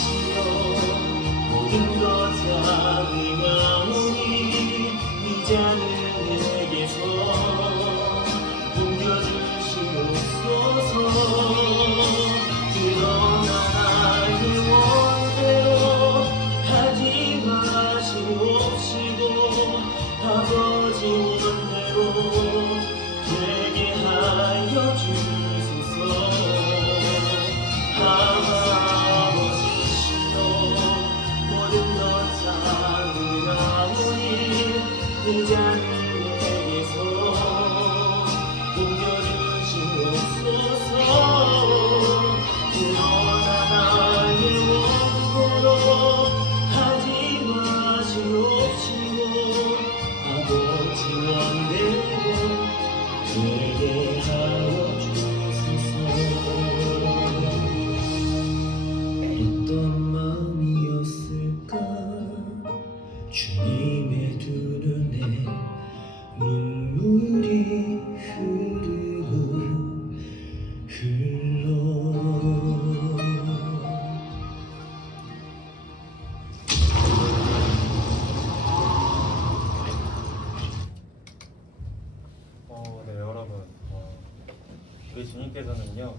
예수님은요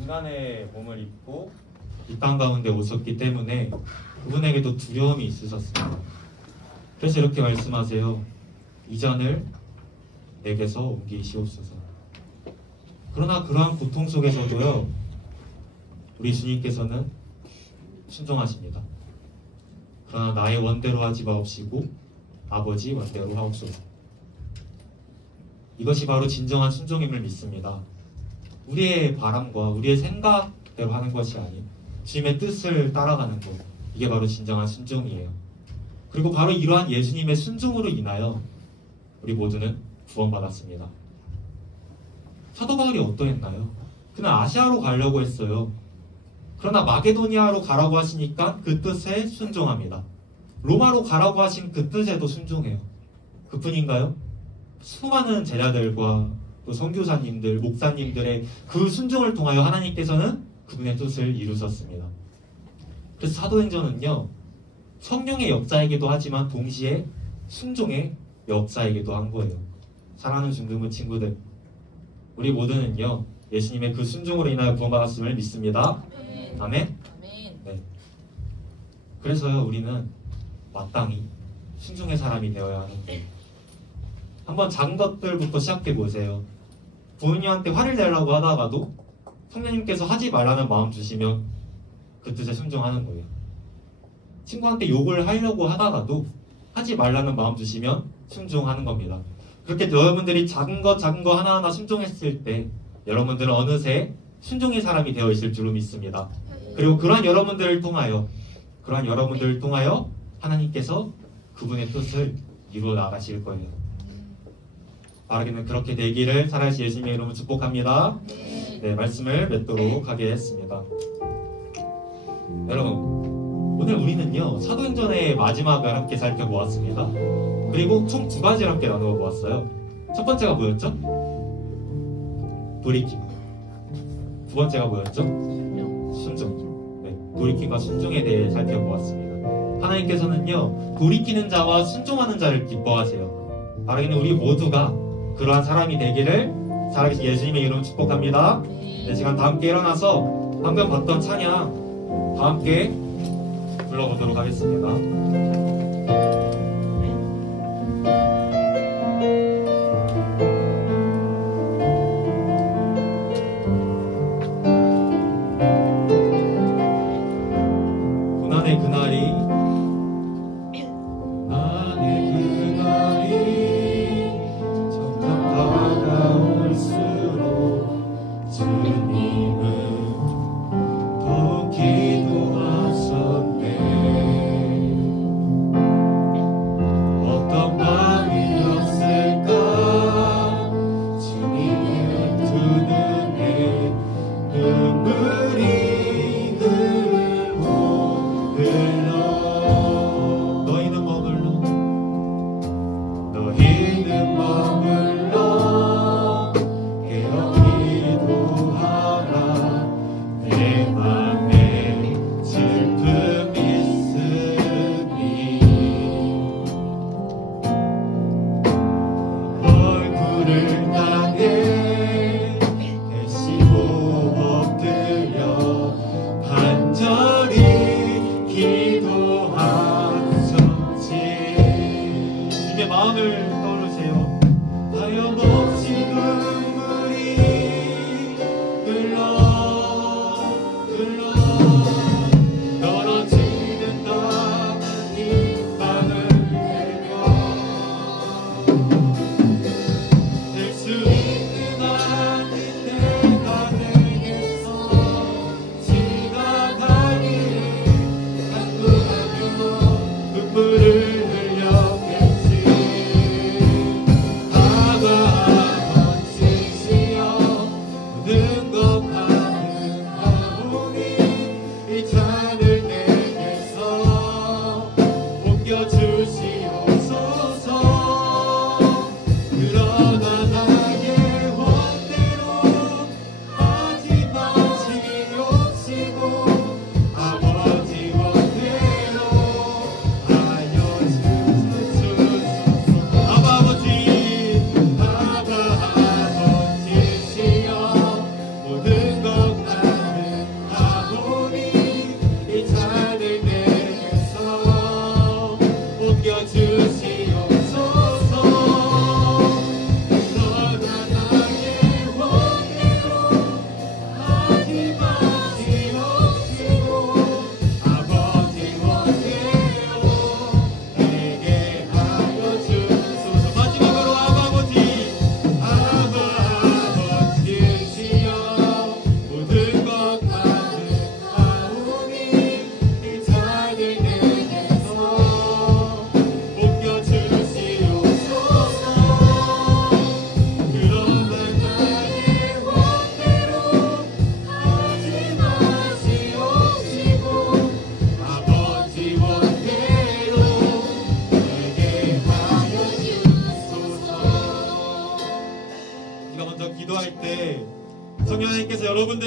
인간의 몸을 입고 이 땅 가운데 오셨기 때문에 그분에게도 두려움이 있으셨습니다. 그래서 이렇게 말씀하세요. 이 잔을 내게서 옮기시옵소서. 그러나 그러한 고통 속에서도요 우리 주님께서는 순종하십니다. 그러나 나의 원대로 하지 마옵시고 아버지 원대로 하옵소서. 이것이 바로 진정한 순종임을 믿습니다. 우리의 바람과 우리의 생각대로 하는 것이 아닌 주님의 뜻을 따라가는 것, 이게 바로 진정한 순종이에요. 그리고 바로 이러한 예수님의 순종으로 인하여 우리 모두는 구원받았습니다. 사도 바울이 어떠했나요? 그는 아시아로 가려고 했어요. 그러나 마게도니아로 가라고 하시니까 그 뜻에 순종합니다. 로마로 가라고 하신 그 뜻에도 순종해요. 그뿐인가요? 수많은 제자들과 또 선교사님들, 목사님들의 그 순종을 통하여 하나님께서는 그분의 뜻을 이루셨습니다. 그래서 사도행전은요 성령의 역사이기도 하지만 동시에 순종의 역사이기도 한 거예요. 사랑하는 중등부 친구들, 우리 모두는요 예수님의 그 순종으로 인하여 구원받았음을 믿습니다. 아멘. 네. 그래서요 우리는 마땅히 순종의 사람이 되어야 하는 거예요. 한번 작은 것들부터 시작해 보세요. 부모님한테 화를 내려고 하다가도 성령님께서 하지 말라는 마음 주시면 그 뜻에 순종하는 거예요. 친구한테 욕을 하려고 하다가도 하지 말라는 마음 주시면 순종하는 겁니다. 그렇게 여러분들이 작은 것 하나하나 순종했을 때 여러분들은 어느새 순종의 사람이 되어 있을 줄로 믿습니다. 그리고 그러한 여러분들을 통하여 하나님께서 그분의 뜻을 이루어 나가실 거예요. 바라기는 그렇게 되기를 살아계신 예수님의 이름으로 축복합니다. 네, 말씀을 맺도록 하겠습니다. 여러분, 오늘 우리는요 사도행전의 마지막을 함께 살펴보았습니다. 그리고 총 두 가지를 함께 나누어 보았어요. 첫 번째가 뭐였죠? 돌이킴. 두 번째가 뭐였죠? 순종. 네, 돌이킴과 순종에 대해 살펴보았습니다. 하나님께서는요 돌이키는 자와 순종하는 자를 기뻐하세요. 바라기는 우리 모두가 그러한 사람이 되기를 살아계신 예수님의 이름으로 축복합니다. 네, 시간 다 함께 일어나서 방금 봤던 찬양 다 함께 불러보도록 하겠습니다. 고난의 그날이 점점 다가올수록 주님은 더 기도하셨네.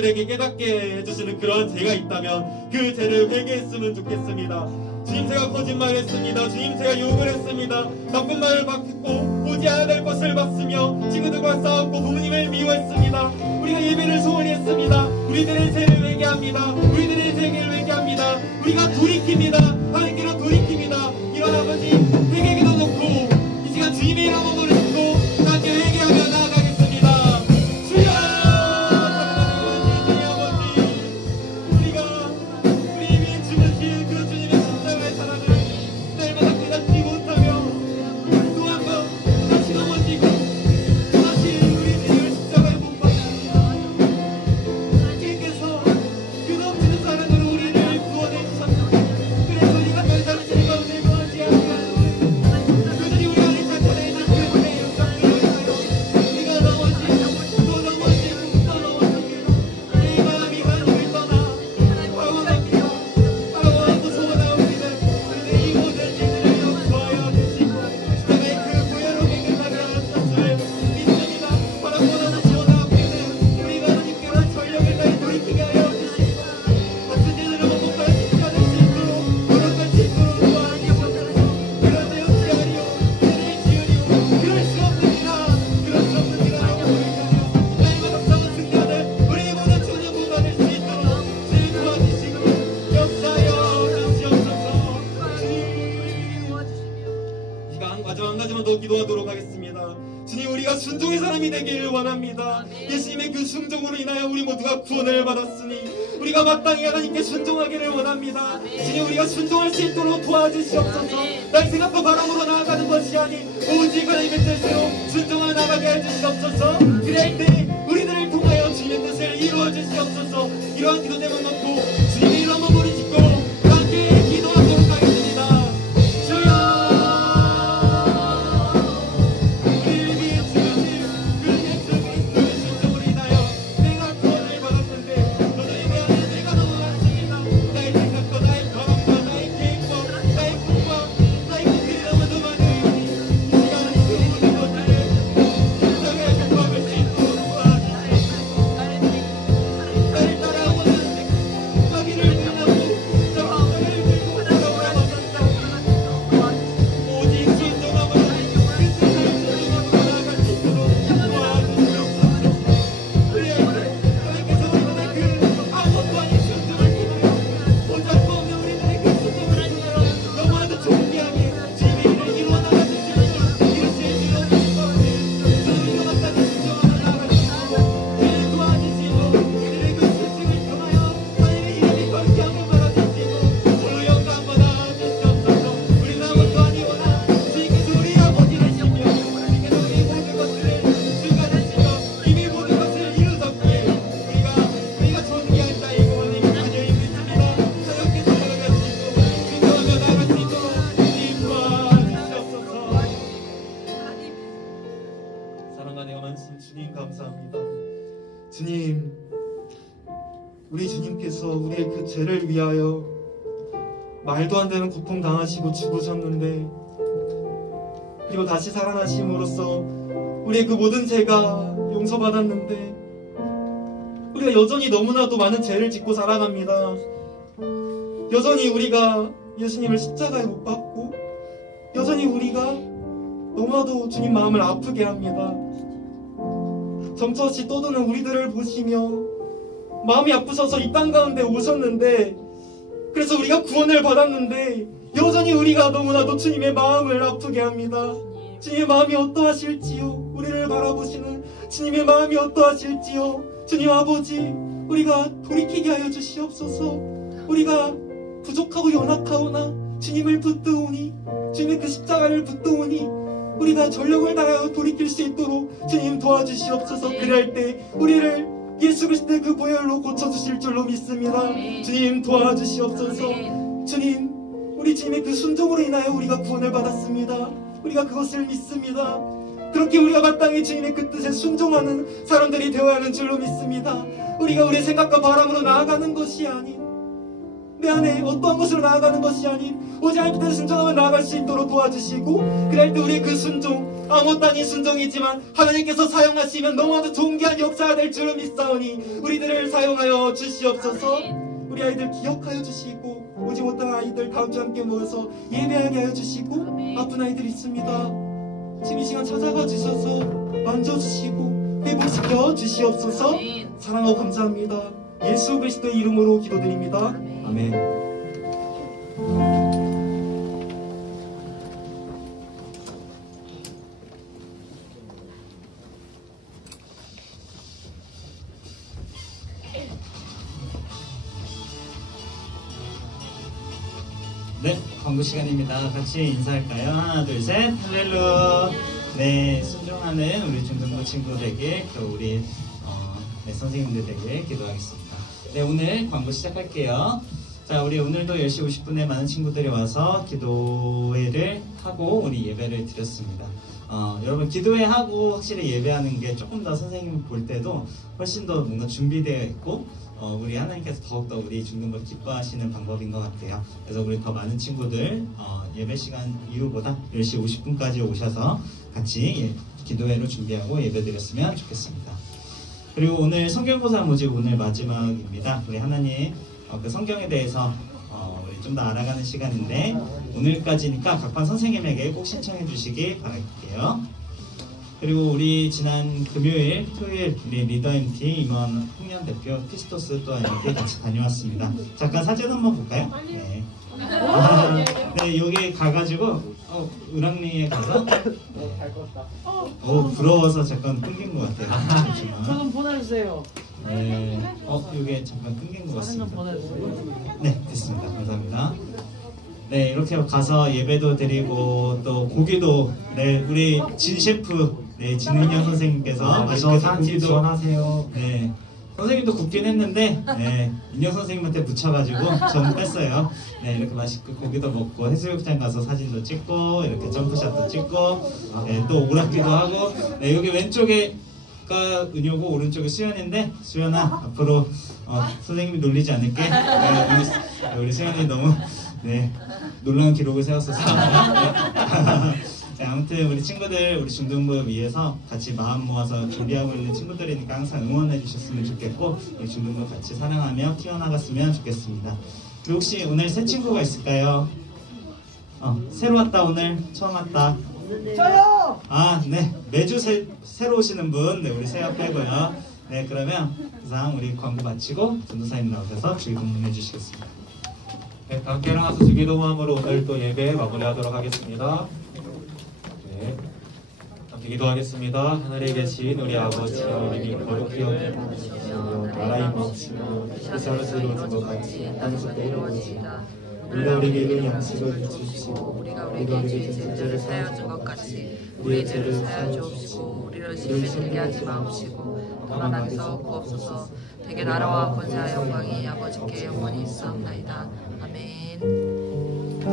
우리들에게 깨닫게 해주시는 그런 죄가 있다면 그 죄를 회개했으면 좋겠습니다. 주님, 제가 거짓말했습니다. 주님, 제가 욕을 했습니다. 나쁜 말을 받고 보지 않아야 될 것을 봤으며 친구들과 싸웠고 부모님을 미워했습니다. 우리가 예배를 소홀히 했습니다. 우리들의 죄를 회개합니다. 우리들의 죄를 회개합니다. 우리가 돌이킵니다. 하나님께로 돌이킵니다. 이런 아버지 회개기도 놓고 이 시간 주님의 이름으로 부르시고 함께 회개하며 나아가겠습니다. 주여! 주님 아버지, 우리가 우리 위에 주무신 그 주님의 십자가의 사랑을 날마다 깨닫지 못하며 또 한 번 다시 넘어지고 다시 우리 주님을 십자가에 못 박습니다. 주님께서 그 넘치는 사랑으로 우리를 구원해 주셨습니다. 그래서 우리가 더 이상 주님 가운데 거하지 않게 그들이 우리 안에 나타내는 그 은혜의 영광으로 인하여 우리가 넘어지고 또 넘어지고 또 넘어지고 내 마음이 하나님을 떠나 방황합니다. 방황하고 소원하옵니다. 그런데 이 모든 일들을 용서하여 주시고 십자가의 그 구애로 깨끗하게 하셨음을 믿습니다. 바라고 나는 소원하옵니다. 우리가 하나님께로 전력을 다해 돌이키게 하여 주시고 같은 일으로 못할 십자가를 싣도록 노력할 수 있도록 도와주셔서 그런데 어찌하리요 죄를 지으리요 그럴 수 없느니라 그럴 수 없느니라 하고 날마다 싸운 승리하는 우리 모든 주님 받을 수 있도록 주님 도와주시고 역사하여 주시옵소서. 주님, 마지막 한 가지만 더 기도하도록 하겠습니다. 주님, 우리가 순종의 사람이 되기를 원합니다. 예수님의 그 순종으로 인하여 우리 모두가 구원을 받았으니 우리가 마땅히 하나님께 순종하기를 원합니다. 주님, 우리가 순종할 수 있도록 도와주시옵소서. 날 생각과 바람으로 나아가는 것이 아닌 오직 하나님의 뜻으로 순종하여 나가게 해주시옵소서. 그럴 때 우리들을 통하여 주님의 뜻을 이루어 주시옵소서. 이러한 기도 제목 놓고 주님의 이름 한번 부르시고 함께 기도하도록 하겠습니다. 주여, 우리를 위해 주신 그 예수 그리스도의 순종으로 인하여 내가 구원을 받았는데 너들이 내 안에 내가 넘어갔습니다. 나의 생각과 나의 과학과 나의 계획과 나의 꿈과 나의 꿈들이 너무도 많으니 이 시간 그 모든 것들을 십자가에 못 박을 수 있도록 도와주시옵소서. 나를 따라오는 자기를 등하고 자기를 들고 돌아오라 오직 순종함으로 그 뜻을 순종함으로 나아갈 수 있도록 도와주시옵소서. 그래야 하나님께서 우리들의 그 아무것도 아닌 순종을 통하여 보잘것 없는 우리들의 그 순종을 통하여 너무나도 존귀하게 주님의 일을 이루어 나갈 수 있도록 이루실 수 없는 가운데 저는 이거 마땅히 순종하며 나아갈 수 있도록 주님 도와주시고 우리들의 그 순종을 통하여 하나님의 이름이 거룩히 하며 말아주시고 홀로 영광 받아주시옵소서. 우리는 아무것도 아니오나 주님께서 우리 아버지 되시며 주님께서 우리 모든 것들을 주가 되시며 이미 모든 것을 이루셨기에 우리가 존귀한 자이고 하나님의 자녀인 믿습니다. 사역께서 걸어가시고 순종하며 나아갈 수 있도록 주님 도와주시옵소서. 사랑과 내가 많으신 주님 감사합니다. 주님, 우리 주님께서 우리의 그 죄를 위하여 말도 안 되는 고통 당하시고 죽으셨는데 그리고 다시 살아나심으로써 우리의 그 모든 죄가 용서받았는데 우리가 여전히 너무나도 많은 죄를 짓고 살아갑니다. 여전히 우리가 예수님을 십자가에 못 박고 여전히 우리가 너무나도 주님 마음을 아프게 합니다. 점처없이 떠도는 우리들을 보시며 마음이 아프셔서 이 땅 가운데 오셨는데 그래서 우리가 구원을 받았는데 여전히 우리가 너무나도 주님의 마음을 아프게 합니다. 주님의 마음이 어떠하실지요? 우리를 바라보시는 주님의 마음이 어떠하실지요? 주님 아버지, 우리가 돌이키게 하여 주시옵소서. 우리가 부족하고 연약하오나 주님을 붙드오니 주님의 그 십자가를 붙드오니 우리가 전력을 다하여 돌이킬 수 있도록 주님 도와주시옵소서. 그럴 때 우리를 예수 그리스도의 그 보혈로 고쳐주실 줄로 믿습니다. 주님 도와주시옵소서. 주님, 우리 주님의 그 순종으로 인하여 우리가 구원을 받았습니다. 우리가 그것을 믿습니다. 그렇게 우리가 마땅히 주님의 그 뜻에 순종하는 사람들이 되어야 하는 줄로 믿습니다. 우리가 우리의 생각과 바람으로 나아가는 것이 아닌 내 안에 어떠한 것으로 나아가는 것이 아닌 오직 하나님 뜻에 순종하며 나아갈 수 있도록 도와주시고, 그럴 때 우리의 그 순종, 아무것도 아닌 순종이지만 하나님께서 사용하시면 너무나도 존귀한 역사가 될 줄을 믿사오니 우리들을 사용하여 주시옵소서. 우리 아이들 기억하여 주시고, 오지 못한 아이들 다음 주 함께 모여서 예배하게 하여 주시고, 아픈 아이들 있습니다. 지금 이 시간 찾아가 주셔서 만져주시고 회복시켜 주시옵소서. 사랑하고 감사합니다. 예수 그리스도의 이름으로 기도드립니다. 아멘. 네, 광고 시간입니다. 같이 인사할까요? 하나, 둘, 셋. 할렐루야. 네, 순종하는 우리 중등부 친구들에게, 또 우리 선생님들에게 기도하겠습니다. 네, 오늘 광고 시작할게요. 자, 우리 오늘도 10시 50분에 많은 친구들이 와서 기도회를 하고 우리 예배를 드렸습니다. 여러분, 기도회 하고 확실히 예배하는 게 조금 더 선생님 볼 때도 훨씬 더 뭔가 준비되어 있고, 우리 하나님께서 더욱더 우리 중등부 기뻐하시는 방법인 것 같아요. 그래서 우리 더 많은 친구들 예배 시간 이후보다 10시 50분까지 오셔서 같이 기도회로 준비하고 예배 드렸으면 좋겠습니다. 그리고 오늘 성경고사 모집 오늘 마지막입니다. 우리 하나님 그 성경에 대해서 우리 좀 더 알아가는 시간인데, 오늘까지니까 각반 선생님에게 꼭 신청해 주시기 바랄게요. 그리고 우리 지난 금요일, 토요일 우리 리더 MT 임원 홍련 대표 피스토스 또 MT 같이 다녀왔습니다. 잠깐 사진 한번 볼까요? 네. 네, 여기 가가지고 을왕리에 가서 부러워서 잠깐 끊긴 것 같아요. 저 좀 보내주세요. 네, 이게 잠깐 끊긴 것 사진 좀 같습니다. 보내주세요. 네, 됐습니다. 감사합니다. 네, 이렇게 가서 예배도 드리고 또 고기도, 네, 우리 진 셰프, 네, 진은영 선생님께서 맛있게 고기도 지원하세요. 네, 선생님도 굽긴 했는데, 네, 인영 선생님한테 묻혀가지고 전 뺐어요. 네, 이렇게 맛있게 고기도 먹고 해수욕장 가서 사진도 찍고 이렇게 점프샷도 찍고, 네, 또 오락기도 하고. 네, 여기 왼쪽에가 은효고 오른쪽에 수연인데, 수연아 앞으로 선생님이 놀리지 않을게. 네, 우리 수연이 너무 놀라운 기록을 세웠어서. 자, 아무튼 우리 친구들, 우리 중등부 위해서 같이 마음 모아서 준비하고 있는 친구들이니까 항상 응원해 주셨으면 좋겠고, 우리 중등부 같이 사랑하며 키워나갔으면 좋겠습니다. 그리고 혹시 오늘 새 친구가 있을까요? 새로 왔다, 오늘 처음 왔다. 저요! 네, 매주 새로 오시는 분, 네, 우리 새야 빼고요. 네, 그러면 이상 우리 광고 마치고 전도사님 나오셔서 주기 동문해 주시겠습니다. 네, 함께 일어나서 주기도모함으로 오늘 또 예배 마무리하도록 하겠습니다. 네, 함께 기도하겠습니다. 하늘에 계신 우리 아버지, 이름이 거룩히 여겨주시며 나라의 마음시며 세상에서 이루어진 것 같이 땅에서도 이루어지이다. 우리가 우리에게 이른 양식을 주시고 우리가 우리에게 죄를 사하여 준 것 같이 우리의 죄를 사하여 주옵시고, 우리를 시험에 들게 하지 마옵시고 다만 악에서 구옵소서. 되게 나라와 권세와 영광이 아버지께 영원히 있사옵나이다. 아멘.